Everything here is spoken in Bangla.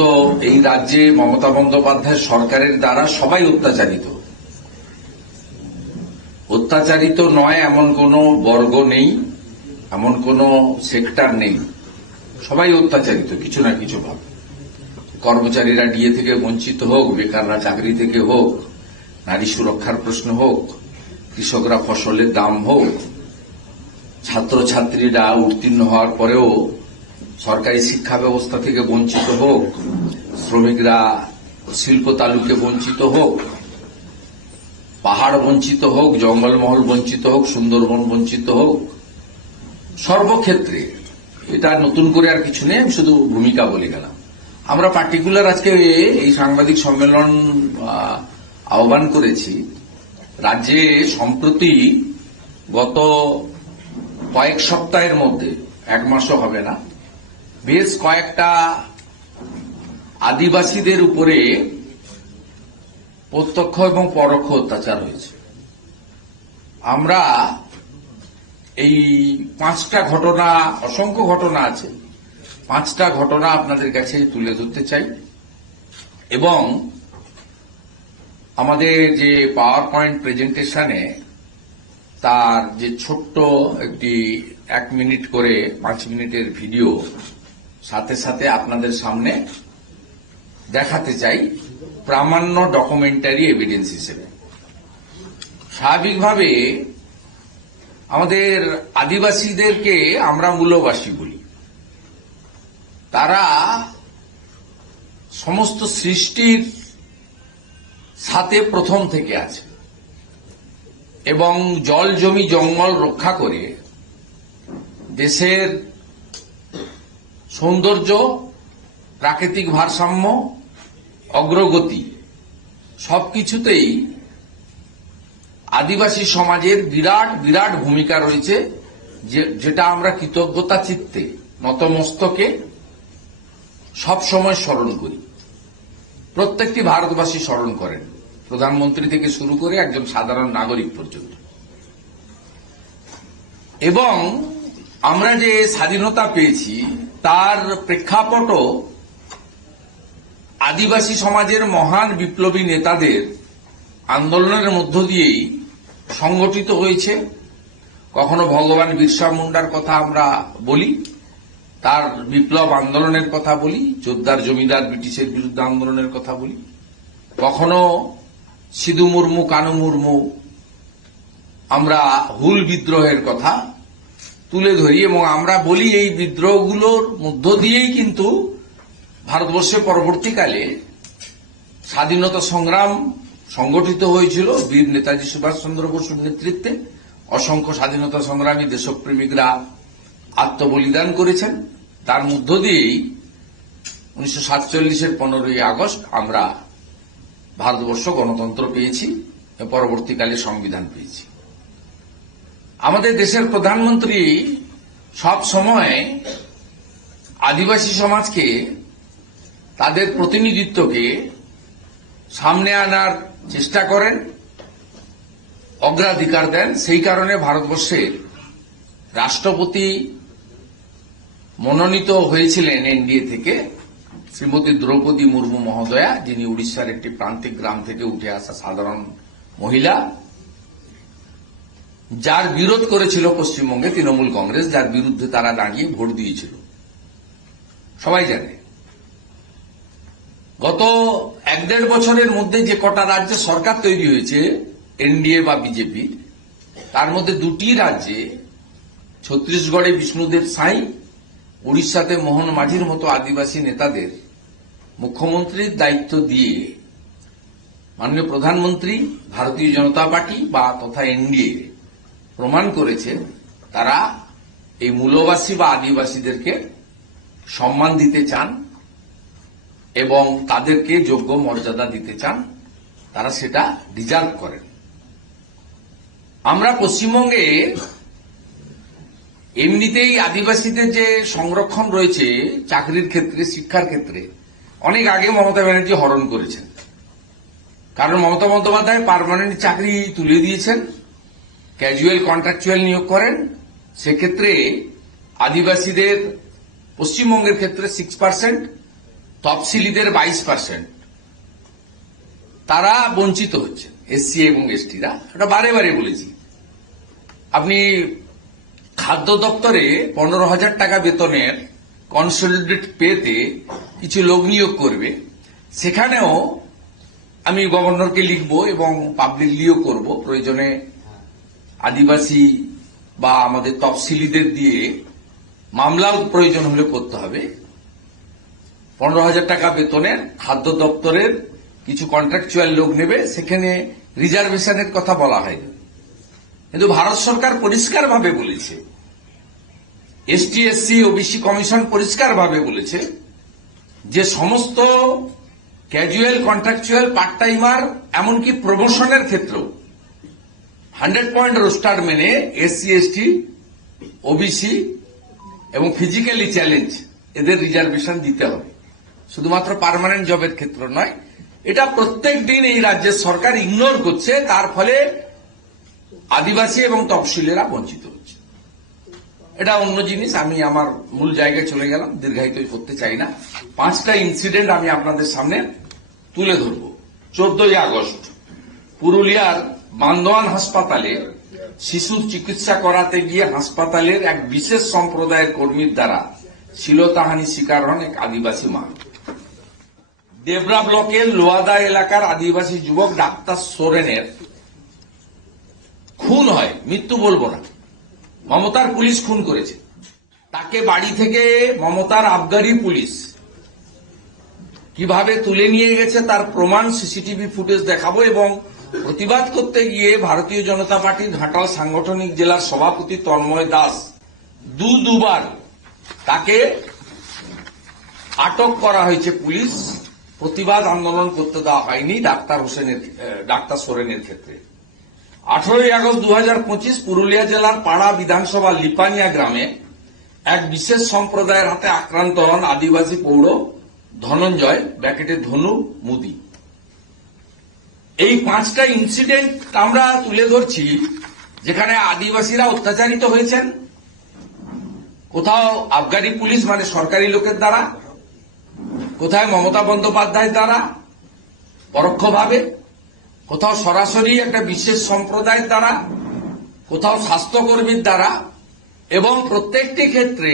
মূলত এই রাজ্যে মমতা বন্দ্যোপাধ্যায় সরকারের দ্বারা সবাই অত্যাচারিত। অত্যাচারিত নয়, এমন কোনো বর্গ নেই, এমন কোনো সেক্টর নেই। সবাই অত্যাচারিত, কিছু না কিছু ভাবে। কর্মচারীরা ডিএ থেকে বঞ্চিত হোক, বেকাররা চাকরি থেকে হোক, নারী সুরক্ষার প্রশ্ন হোক, কৃষকরা ফসলের দাম হোক, ছাত্রছাত্রীরা উত্তীর্ণ হওয়ার পরেও সরকারি শিক্ষা ব্যবস্থা থেকে বঞ্চিত হোক, শ্রমিকরা শিল্প তালুকে বঞ্চিত হোক, পাহাড় বঞ্চিত হোক, জঙ্গলমহল বঞ্চিত হোক, সুন্দরবন বঞ্চিত হোক, সর্বক্ষেত্রে এটা নতুন করে আর কিছু নেই, আমি শুধু ভূমিকা বলে গেলাম। আমরা পার্টিকুলার আজকে এই সাংবাদিক সম্মেলন আহ্বান করেছি। রাজ্যে সম্প্রতি গত কয়েক সপ্তাহের মধ্যে, এক মাসও হবে না বেশ কয়েকটা আদিবাসীদের উপরে প্রত্যক্ষ এবং পরোক্ষ অত্যাচার হয়েছে। আমরা এই পাঁচটা ঘটনা, অসংখ্য ঘটনা আছে। পাঁচটা ঘটনা আপনাদের কাছে তুলে ধরতে চাই। এবং আমাদের যে পাওয়ার পয়েন্ট প্রেজেন্টেশনে তার যে ছোট্ট একটি এক মিনিট করে, পাঁচ মিনিটের ভিডিও সাথে সাথে আপনাদের সামনে দেখাতে চাই প্রামাণ্য ডকুমেন্টারি এভিডেন্স হিসেবে। স্বাভাবিকভাবে আমাদের আদিবাসীদেরকে আমরা মূল্যবাসী বলি। তারা সমস্ত সৃষ্টির সাথে প্রথম থেকে আছে এবং জল জমি জঙ্গল রক্ষা করে দেশের সৌন্দর্য, প্রাকৃতিক ভারসাম্য, অগ্রগতি, সবকিছুতেই আদিবাসী সমাজের বিরাট বিরাট ভূমিকা রয়েছে যেটা আমরা কৃতজ্ঞতা চিত্তে, নতমস্তকে সবসময় স্মরণ করি। প্রত্যেকটি ভারতবাসী স্মরণ করেন, প্রধানমন্ত্রী থেকে শুরু করে একজন সাধারণ নাগরিক পর্যন্ত। এবং আমরা যে স্বাধীনতা পেয়েছি তার প্রেক্ষাপটও আদিবাসী সমাজের মহান বিপ্লবী নেতাদের আন্দোলনের মধ্য দিয়েই সংগঠিত হয়েছে। কখনো ভগবান বিরসা মুন্ডার কথা আমরা বলি, তার বিপ্লব আন্দোলনের কথা বলি, যোদ্ধার জমিদার ব্রিটিশের বিরুদ্ধে আন্দোলনের কথা বলি। কখনো সিধু মুর্মু, কানু মুর্মু, আমরা হুল বিদ্রোহের কথা তুলে ধরি এবং আমরা বলি এই বিদ্রোহগুলোর মধ্য দিয়েই কিন্তু ভারতবর্ষে পরবর্তীকালে স্বাধীনতা সংগ্রাম সংগঠিত হয়েছিল। বীর নেতাজি সুভাষচন্দ্র বসুর নেতৃত্বে অসংখ্য স্বাধীনতা সংগ্রামী দেশপ্রেমিকরা আত্মবলিদান করেছেন। তার মধ্য দিয়েই উনিশশো সাতচল্লিশের পনেরোই আগস্ট আমরা ভারতবর্ষ গণতন্ত্র পেয়েছি পরবর্তীকালে সংবিধান পেয়েছি। আমাদের দেশের প্রধানমন্ত্রী সব সময় আদিবাসী সমাজকে, তাদের প্রতিনিধিত্বকে সামনে আনার চেষ্টা করেন, অগ্রাধিকার দেন। সেই কারণে ভারতবর্ষের রাষ্ট্রপতি মনোনীত হয়েছিলেন এনডিএ থেকে শ্রীমতী দ্রৌপদী মুর্মু মহোদয়া, যিনি উড়িষ্যার একটি প্রান্তিক গ্রাম থেকে উঠে আসা সাধারণ মহিলা। যার বিরোধ করেছিল পশ্চিমবঙ্গে তৃণমূল কংগ্রেস, যার বিরুদ্ধে তারা দাঁড়িয়ে ভোট দিয়েছিল। সবাই জানে। গত এক দেড় বছরের মধ্যে যে কটা রাজ্যে সরকার তৈরি হয়েছে, এনডিএ বা বিজেপি, তার মধ্যে দুটি রাজ্যে ছত্তিশগড়ে বিষ্ণুদেব সাই উড়িষ্যাতে মোহন মাঝির মতো আদিবাসী নেতাদের মুখ্যমন্ত্রীর দায়িত্ব দিয়ে মাননীয় প্রধানমন্ত্রী, ভারতীয় জনতা পার্টি বা তথা এনডিএ প্রমাণ করেছে তারা এই মূলবাসী বা আদিবাসীদেরকে সম্মান দিতে চান এবং তাদেরকে যোগ্য মর্যাদা দিতে চান, তারা সেটা ডিজার্ভ করেন। আমরা পশ্চিমবঙ্গে এমনিতেই আদিবাসীদের যে সংরক্ষণ রয়েছে, চাকরির ক্ষেত্রে, শিক্ষার ক্ষেত্রে, অনেক আগে মমতা ব্যানার্জি হরণ করেছেন। কারণ মমতা বন্দ্যোপাধ্যায় পার্মানেন্ট চাকরি তুলে দিয়েছেন। ক্যাজুয়াল কন্ট্রাকচুয়াল নিয়োগ করেন, সেক্ষেত্রে আদিবাসীদের, পশ্চিমবঙ্গের ক্ষেত্রে সিক্স পার্সেন্ট তফসিলিদের বাইশ পার্সেন্ট তারা বঞ্চিত হচ্ছে এসসি এবং এসটিরা এটা বারে বারে বলেছি। আপনি খাদ্য দপ্তরে পনেরো হাজার টাকা বেতনের কনসলিডেট পেতে কিছু লোক নিয়োগ করবে। সেখানেও আমি গভর্নরকে লিখব এবং পাবলিকলিও করব। প্রয়োজনে আদিবাসী বা আমাদের তফসিলিদের দিয়ে মামলাও প্রয়োজন হলে করতে হবে। পনেরো হাজার টাকা বেতনের খাদ্য দপ্তরের কিছু কন্ট্রাকচুয়াল লোক নেবে, সেখানে রিজার্ভেশনের কথা বলা হয়নি কিন্তু ভারত সরকার পরিষ্কারভাবে বলেছে এসটি এসসি ওবিসি কমিশন পরিষ্কারভাবে বলেছে যে সমস্ত ক্যাজুয়াল কন্ট্রাকচুয়াল পার্ট টাইমার এমনকি প্রমোশনের ক্ষেত্রেও হান্ড্রেড পয়েন্ট রোস্টার মেনে এসসি, এসটি, ওবিসি এবং ফিজিক্যালি চ্যালেঞ্জ এদের রিজার্ভেশন দিতে হবে। শুধুমাত্র পার্মানেন্ট জবের ক্ষেত্র নয়, এটা প্রত্যেক দিন এই রাজ্যের সরকার ইগনোর করছে, তার ফলে আদিবাসী এবং তফসিলেরা বঞ্চিত হচ্ছে। এটা অন্য জিনিস, আমি আমার মূল জায়গায় চলে গেলাম, দীর্ঘায়িত করতে চাই না। পাঁচটা ইনসিডেন্ট আমি আপনাদের সামনে তুলে ধরব। চোদ্দই আগস্ট, পুরুলিয়ার বান্দোয়ান হাসপাতালে শিশুর চিকিৎসা করাতে গিয়ে হাসপাতালের এক বিশেষ সম্প্রদায়ের কর্মীর দ্বারা শিলতাহানি শিকার হন এক আদিবাসী মা। দেবরা ব্লকের লোয়াদা এলাকার আদিবাসী যুবক ডাক্তার সোরেনের খুন হয়, মৃত্যু বলব না। মমতার পুলিশ খুন করেছে। তাকে বাড়ি থেকে মমতার আবগারি পুলিশ কীভাবে তুলে নিয়ে গেছে তার প্রমাণ সিসিটিভি ফুটেজ দেখাবো এবং প্রতিবাদ করতে গিয়ে ভারতীয় জনতা পার্টির ঘাটাল সাংগঠনিক জেলার সভাপতি তন্ময় দাস দু দুবার তাকে আটক করা হয়েছে পুলিশ। প্রতিবাদ আন্দোলন করতে দেওয়া হয়নি ডাক্তার হোসেনের ডাক্তার সোরেনের ক্ষেত্রে। আঠারোই আগস্ট দু হাজার পঁচিশ পুরুলিয়া জেলার পাড়া বিধানসভা লিপানিয়া গ্রামে এক বিশেষ সম্প্রদায়ের হাতে আক্রান্ত হন আদিবাসী পৌর ধনঞ্জয়, ব্যাকেটে ধনু, মুদি। এই পাঁচটা ইনসিডেন্ট আমরা তুলে ধরছি, যেখানে আদিবাসীরা অত্যাচারিত হয়েছেন। কোথাও আফগানি পুলিশ মানে সরকারি লোকের দ্বারা, কোথায় মমতা বন্দ্যোপাধ্যায় দ্বারা, পরোক্ষভাবে, কোথাও সরাসরি একটা বিশেষ সম্প্রদায়ের দ্বারা, কোথাও স্বাস্থ্যকর্মীর দ্বারা, এবং প্রত্যেকটি ক্ষেত্রে